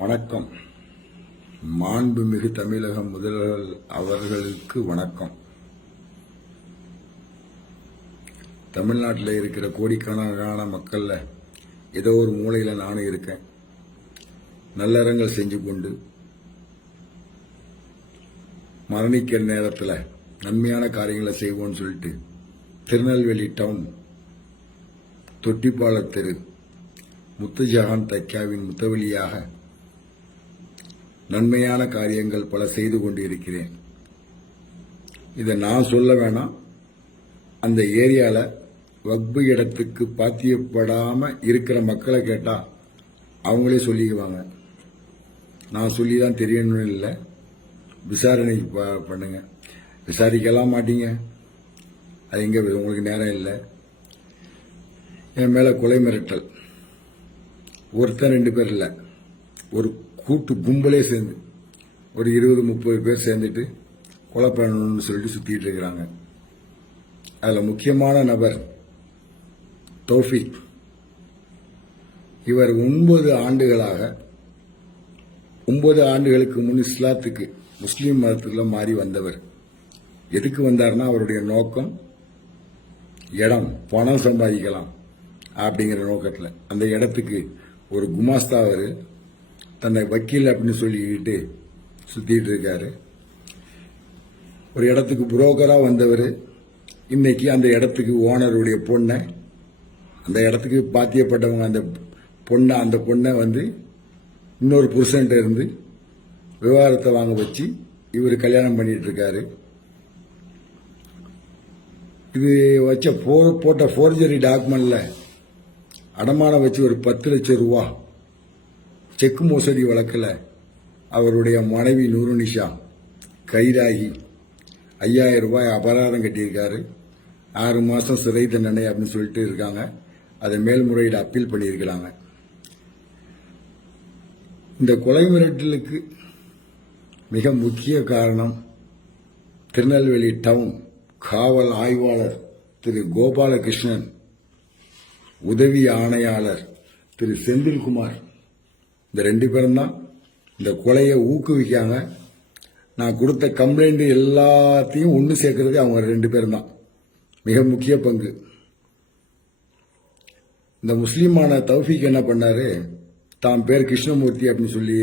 வணக்கம். மாண்புமிகு தமிழக முதல்வர் அவர்களுக்கு வணக்கம். தமிழ்நாட்டில் இருக்கிற கோடிக்கணக்கான மக்கள்ல ஏதோ ஒரு மூலையில நானும் இருக்கேன். நல்லறங்கள் செஞ்சு கொண்டு மரணிக்கிற நேரத்தில் நன்மையான காரியங்களை செய்வோம்னு சொல்லிட்டு திருநெல்வேலி டவுன் தொட்டிப்பாள தெரு முத்துஜஹான் தைக்காவின் முத்தவழியாக நன்மையான காரியங்கள் பல செய்து கொண்டு இருக்கிறேன். இதை நான் சொல்ல வேணாம், அந்த ஏரியாவில் வக்பு இடத்துக்கு பாத்தியப்படாம இருக்கிற மக்களை கேட்டா அவங்களே சொல்லிக்குவாங்க. நான் சொல்லி தான் தெரியணும்னு இல்லை, விசாரணை பண்ணுங்க. விசாரிக்கலாம் மாட்டீங்க, அது எங்க உங்களுக்கு நேரம் இல்லை. என் மேல கொலை மிரட்டல், ஒருத்தர் 2 பேர் இல்லை, ஒரு கூட்டு கும்பலே சேர்ந்து ஒரு 20-30 பேர் சேர்ந்துட்டு கொலை பண்ணணும்னு சொல்லிட்டு சுத்திட்டு இருக்கிறாங்க. அதுல முக்கியமான நபர் தௌஃபீக். இவர் 9 ஆண்டுகளுக்கு முன் இஸ்லாத்துக்கு முஸ்லீம் மதத்துல மாறி வந்தவர். எதுக்கு வந்தார்னா அவருடைய நோக்கம் இடம், பணம் சம்பாதிக்கலாம் அப்படிங்கிற நோக்கத்தில் அந்த இடத்துக்கு ஒரு குமாஸ்தா அவர் தன்னை வக்கீல் அப்படின்னு சொல்லிக்கிட்டு சுத்திட்டு இருக்காரு. ஒரு இடத்துக்கு புரோக்கரா வந்தவர் இன்னைக்கு அந்த இடத்துக்கு ஓனருடைய பொண்ணை, அந்த இடத்துக்கு பாத்தியப்பட்டவங்க அந்த பொண்ணை வந்து இன்னொரு புருஷன்ட்ட இருந்து விவாகரத்தை வாங்க வச்சு இவர் கல்யாணம் பண்ணிட்டு இருக்காரு. இது வச்ச போட்ட ஃபோர்ஜரி டாக்குமெண்ட்ல அடமானம் வச்சு ஒரு 10 லட்சம் ரூபா செக் மோசடி வழக்கில் அவருடைய மனைவி நூருநிஷா கைதாகி 5000 ரூபாய் அபராதம் கட்டியிருக்காரு. 6 மாசம் சிறை தண்டனை அப்படின்னு சொல்லிட்டு இருக்காங்க. அதை மேல்முறையீடு அப்பீல் பண்ணியிருக்கிறாங்க. இந்த கொலை மிரட்டலுக்கு மிக முக்கிய காரணம் திருநெல்வேலி டவுன் காவல் ஆய்வாளர் திரு கோபாலகிருஷ்ணன், உதவி ஆணையாளர் திரு செந்தில்குமார், இந்த 2 பேரும் தான் இந்த கொலையை ஊக்குவிக்காங்க. நான் கொடுத்த கம்ப்ளைண்ட் எல்லாத்தையும் ஒன்று சேர்க்கறது அவங்க 2 பேரும் தான் மிக முக்கிய பங்கு. இந்த முஸ்லீமான தௌஃபீக் என்ன பண்ணாரு, தான் பேர் கிருஷ்ணமூர்த்தி அப்படின்னு சொல்லி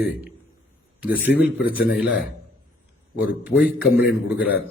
இந்த சிவில் பிரச்சனையில ஒரு பொய் கம்ப்ளைண்ட் கொடுக்கிறார்.